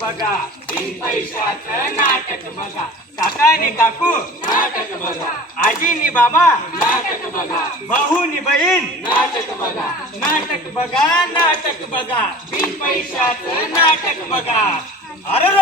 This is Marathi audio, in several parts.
बघा. बिन पैशाचं नाटक बघा. आणि काकू? नाटक बघा. आजी नि बाबा? नाटक बघा. भाऊ नि बहीण? नाटक बघा. नाटक बघा नाटक बघा. बिन पैशाचं नाटक बघा. अरे.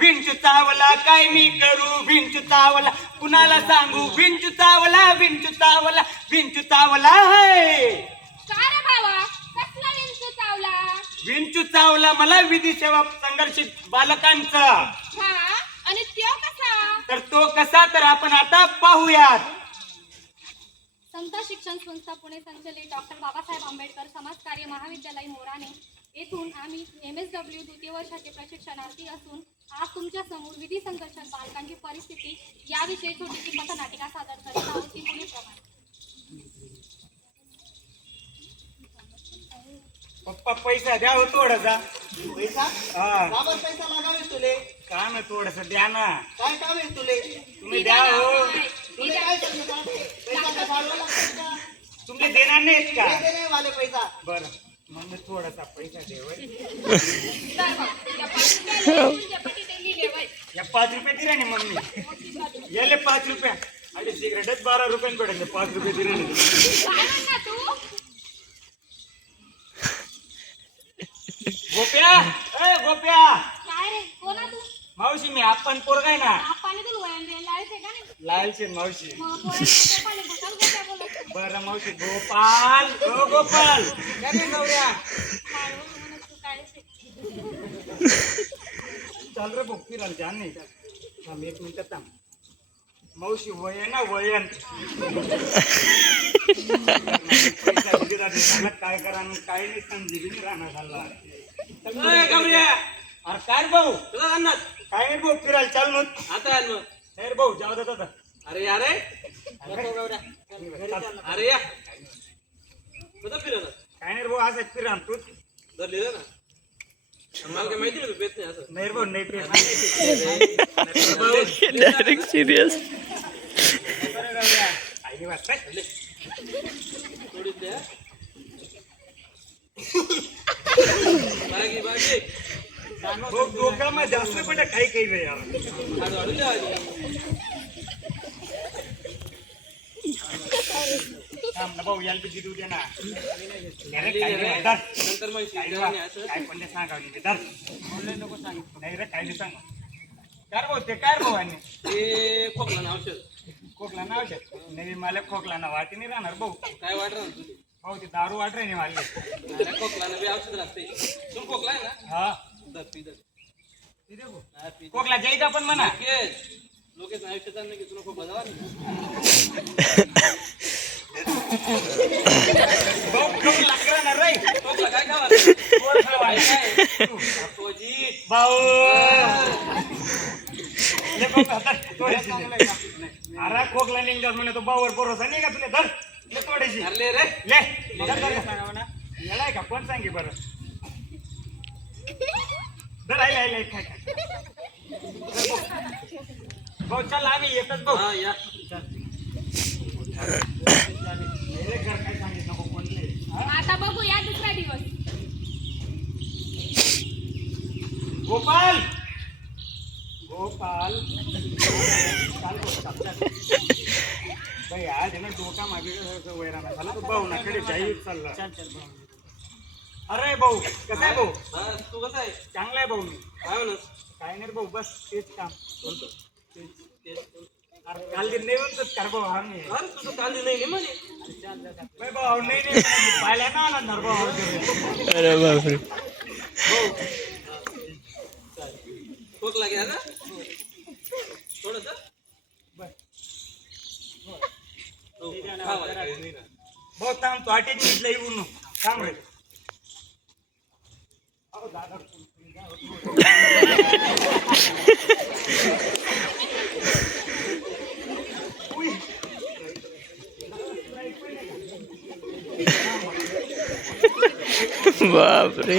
विंचू चावला काय मी करू विंचू चावला कुणाला सांगू विंचू चावला विंचू चावला विंचू चावला है का रे भावा कसला विंचू चावला चावला मला विधी सेवा संघर्षित बालकांचा. हा आणि त्यो कसा? तर तो कसा तर आपण आता पाहूयात. समता शिक्षण संस्था पुणे संचलित डॉक्टर बाबासाहेब आंबेडकर समाज कार्य महाविद्यालय मोराणे येथून आम्ही एम एस डब्ल्यू द्वितीय वर्षाचे प्रशिक्षणार्थी असून आज तुमच्यासमोर विधी संघर्षण बालकांची परिस्थिती याविषयी छोटीशी पथनाटिका सादर करीत आहोत. ती पुढीलप्रमाणे पप्पा पैसा द्या हो थोडासा. पैसा? हा. बाबा पैसा लागावे तुले. का ना थोडस द्या ना. काय काम आहे तुले? तुम्ही द्या हो. तुले काय सांगितलं पैसा काय भाडवं लागतं का? तुम्ही देणार नाहीत का? नाही वाले पैसा. बर. मग मी थोडासा पैसा देव तर बघ, या पाच रुपये दिले ना मग मी याले पाच रुपये. अरे सिगरेटच बारा रुपयाने पडेल पाच रुपये दिले ना. काय म्हणला तू? गोप्या! ए गोप्या! काय रे? कोणा तू? मावशी मी आपण पोरगाय ना? पाणी तुला वळण लावायचंय का नाही? लालचे मावशी? मग पोरांचं पाणी बसाल गोट्या बोलत बरं मावशी. गोपाल! ओ गोपाल! काय रे गौऱ्या काय हो, म्हणत तू काय रे? चाल रे नाही थांब एक मिनिट थांब. मावशी वयन ना वयन पैसा दिले जाते, त्याला काय करा आणि काय नाही समजी बी नाही राहणार झाला अरे काय रे भाऊ? तुला अन्नात. काय नाही भाऊ फिरायला चाल मग आता आण मग. नाही रे भाऊ जाऊ दे दादा अरे या रे. अरे या. कुठं फिरवणार काय नाही रे भाऊ असं फिरा तू जर लिहिलं ना. मला काय माहिती नाही तू पेत नाही असं. नाही रे भाऊ नाही डायरेक्ट सिरियस पण काही काही नाही द्या. आधी. थांब ना भाऊ याला बी नंतर मग असं पण नको सांग नाही रे सांग ते काय भाऊ ते खोकला ना औषध खोकला नाव नाही मला खोकला ना वाटी नाही राहणार भाऊ काय वाटणार ना भाऊ ते दारू वाट नाही अरे खोकला ना बी औषध लागते. खोकला आहे ना? हा. दर पी दर ते. हा, पी आपण म्हणा. लोकेश आयुष्यात नाही की तुला खोकला जावा भाऊ रे. खोकला काय खावा? गोड खावा. अपोजिट. भाऊ. ले भाऊ, धर, थोडीशी दे. अरे खोकला निघतात म्हणे तो बावर भरोसा नाही का तुला? धर. ले रे. ले धर, धर, धर. येलाय का कोण सांगे बरं? धर खाय. धर, भाऊ. चल आम्ही येतच भाऊ हा या. नाही रे, घर काय हा? आता बघूया दुसरा दिवस. गोपाल! गोपाल. आज आहे ना डोका मागे वैराणा झाला तो भाऊ नाकडे जाईल चालला. अरे भाऊ कसा आहे भाऊ? हा, तू कसा आहे? चांगला आहे भाऊ मी. काय म्हणस काय नाही रे भाऊ बस तेच काम. तेच. कोणतं? अरे काल दिन नाही म्हणतात कर भाऊ आम्ही अरे तुझं कांदी नाही ना म्हणे. बाई भाऊ नाही नाही पाहिल्या ना आनंद भाऊ अरे बापरे. खोकला घ्या ना. थोडस बस. हो, खावा. भाऊ थांब तू आटेची इथलं येऊन थांब रे बापरे.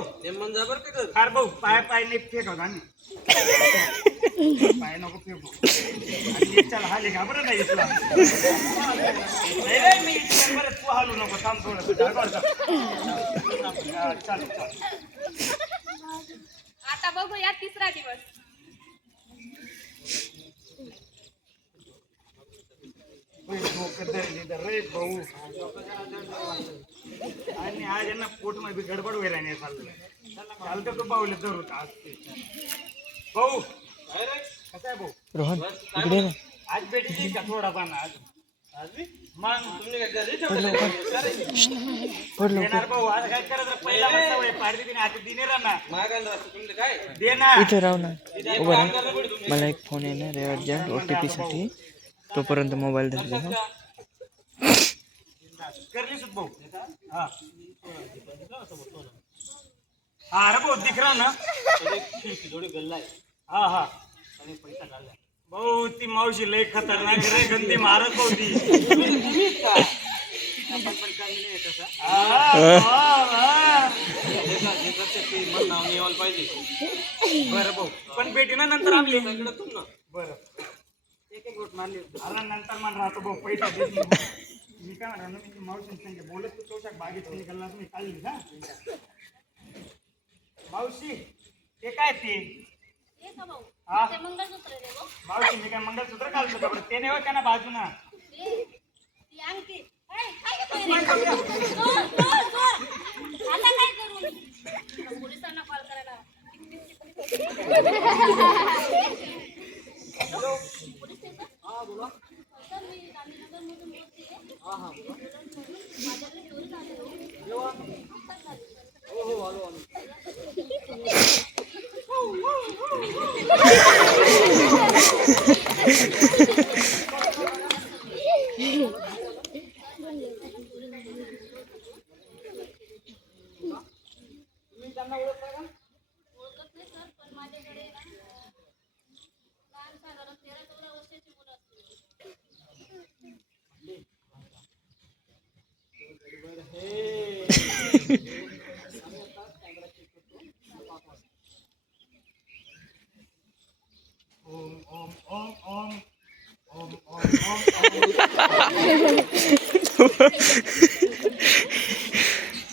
भाऊ. नेमन जा बरं का घर? फार भाऊ पाय पाय नाही फेकवत आम्ही पाय नको फेकू. चल हाले का? बरं नाही इथला. नाही रे, मी इथला बरं तू हालू नको थांब थोडं. हा, चल चल आता बघूया तिसरा दिवस. भाऊ. आणि आज यांना पोट मध्ये गडबड व्हायला नाही चाललं. चालतं तो पावलं धरू का आज ते. भाऊ कसं आहे भाऊ? रोहन इकडे ना. आज भेटली का थोडा पाना आज? आज बी? मग तुम्ही घरी ठेवलं पडलो भाऊ आज काय करत पहिला मस्त वय आता दिने राहणार. मागायला राहतो तुमचं काय? दे इथे राहू ना. उभं राहा. मला एक फ़ोन येणार आहे अर्जंट ओ टी पीसाठी तोपर्यंत मोबाईल धरले करली सुद्धा भाऊ. हा. हा अरे भाऊ दिखरा ना? थोडी गल्ला आहे हा हा. आणि पैसा काढला भाऊ ती मावशी लय खतरनाक रे गंदी मारत होती. पण नाव बरं भाऊ. पण भेटी ना नंतर आपली. सगळं बरं. एक एक गोट मारली अरे नंतर मला राहतो भाऊ पैसा मी काय म्हणा मी मावशी सांगे बोलत तू चौशाक बागेत निघाला तुम्ही काढली का मावशी ते काय ते? हे हा? मावशी मी काय मंगळसूत्र घालतो का बरं? ते नाही होत का ना बाजूना. हे, ती अंगठी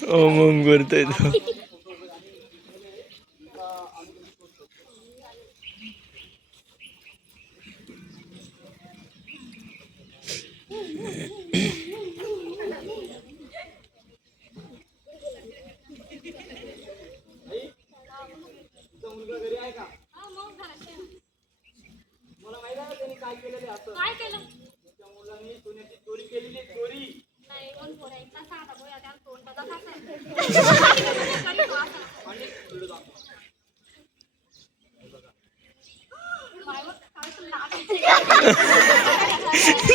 어머, 그랬다.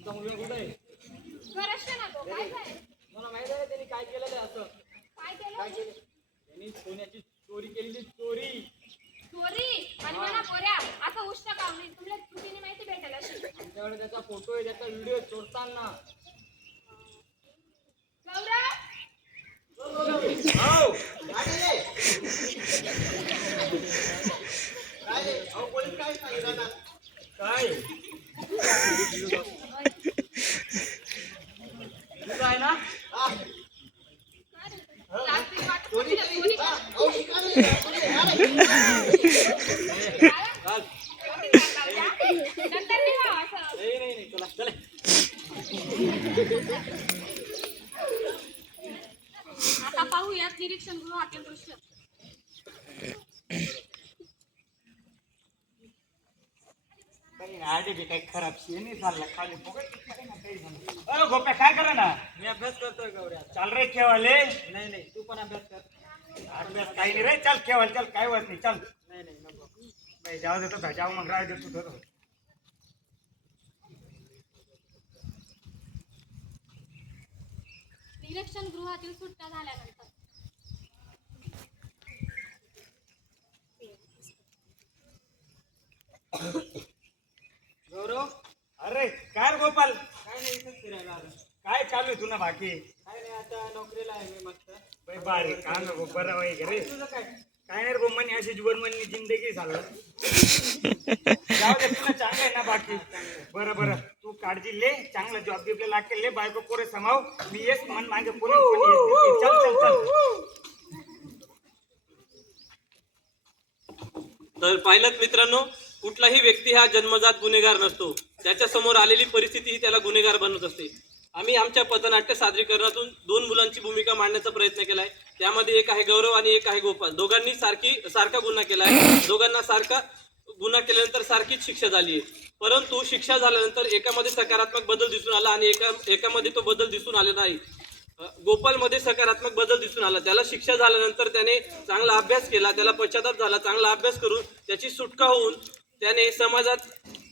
ना तो काय काय मला माहिती आहे त्यांनी काय केलेलं आहे असं. काय केलं? त्यांनी सोन्याची चोरी केलेली चोरी. चोरी? आणि मला पोऱ्या असं उष्ट काम नाही चुकीने माहिती भेटेल अशी. त्यांच्याकडे त्याचा फोटो आहे त्याचा व्हिडिओ चोरताना गौरव हो काय रे? काय रे? अहो, पोलीस काय सांगितलं ना? काय तुझं आहे ना निरीक्षण गृहातील दृश्य काही आधी बी चालला खाली फुकट काही ना काही झालं. अरे गोप्या काय करा ना? मी अभ्यास करतोय गौऱ्या. चाल रे खेवाले. नाही नाही तू पण अभ्यास कर. अभ्यास काही नाही रे चल खेवाल चल काय होत नाही चल. नाही नाही नको. नाही जाऊ देतो का जाऊ मग राह देतो धरो. निरीक्षण गृहातील सुटका झाल्यानंतर अरे काय रे गोपाल काय नाही इथंच फिरायला आलो काय चालू आहे तुला बाकी? काय नाही आता नोकरीला आहे मी मस्त. बाई बारे काम नको बरं वगैरे तुझं काय? काय नाही रे बोम्मानी अशी जीवनमनी जिंदगी झालं जाऊ दे तुला चांगलं आहे ना बाकी? बरं बरं. तू काळजी ले चांगला जॉब बिबला लागते ले बायको पोरे समाव. मी येस मन मागे पोरे कोणी येत नाही. चल चल चल. तर पाहिलं मित्रांनो कुठलाही व्यक्ती हा जन्मजात गुन्हेगार नसतो. त्याच्यासमोर आलेली परिस्थिती ही त्याला गुन्हेगार बनवत असते. आम्ही आमच्या पथनाट्य सादरीकरणातून दोन मुलांची भूमिका मांडण्याचा प्रयत्न केला आहे त्यामध्ये एक आहे गौरव आणि एक आहे गोपाल. दोघांनी सारखी सारखा गुन्हा केला आहे दोघांना सारखा गुन्हा केल्यानंतर सारखीच शिक्षा झाली आहे. परंतु शिक्षा झाल्यानंतर एकामध्ये सकारात्मक बदल दिसून आला आणि एका एकामध्ये तो बदल दिसून आला नाही. गोपालमध्ये सकारात्मक बदल दिसून आला. त्याला शिक्षा झाल्यानंतर त्याने चांगला अभ्यास केला. त्याला पश्चाताप झाला. चांगला अभ्यास करून त्याची सुटका होऊन त्याने समाजात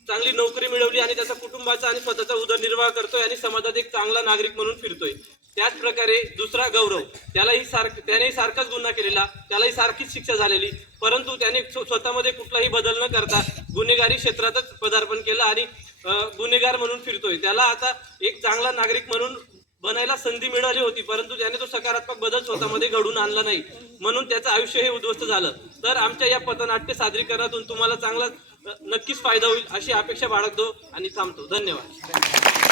चांगली नोकरी मिळवली आणि त्याचा कुटुंबाचा आणि स्वतःचा उदरनिर्वाह करतोय आणि समाजात एक चांगला नागरिक म्हणून फिरतोय. त्याच प्रकारे दुसरा गौरव त्यालाही सारख त्यानेही सारखाच गुन्हा केलेला त्यालाही सारखीच शिक्षा झालेली परंतु त्याने स्वतःमध्ये कुठलाही बदल न करता गुन्हेगारी क्षेत्रातच पदार्पण केलं आणि गुन्हेगार म्हणून फिरतोय. त्याला आता एक चांगला नागरिक म्हणून बनायला संधी मिळाली होती परंतु त्याने तो सकारात्मक बदल स्वतःमध्ये घडून आणला नाही. म्हणून त्याचं आयुष्य हे उद्ध्वस्त झालं. तर आमच्या या पथनाट्य सादरीकरणातून तुम्हाला चांगला नक्कीच फायदा होईल अशी अपेक्षा बाळगतो आणि थांबतो. धन्यवाद.